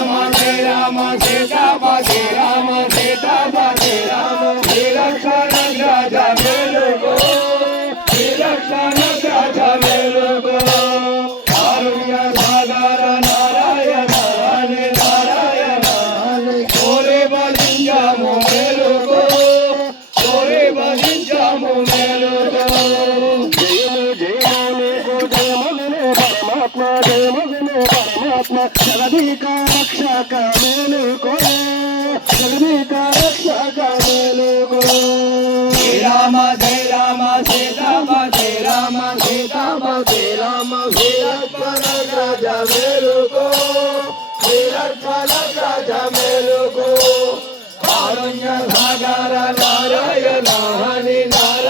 Rama Sita Rama Sita Rama Sita Rama Sita Rama Sita Rama Sita Rama जय मगने परमात्मा जय मगने परमात्मा जगदी रक्षा का मेले को। जगदी रक्षा का मेले को। राम जय राम जय राम जय राम राम जय राम भीरत राजा मेरे को नारायण हरि नारायण।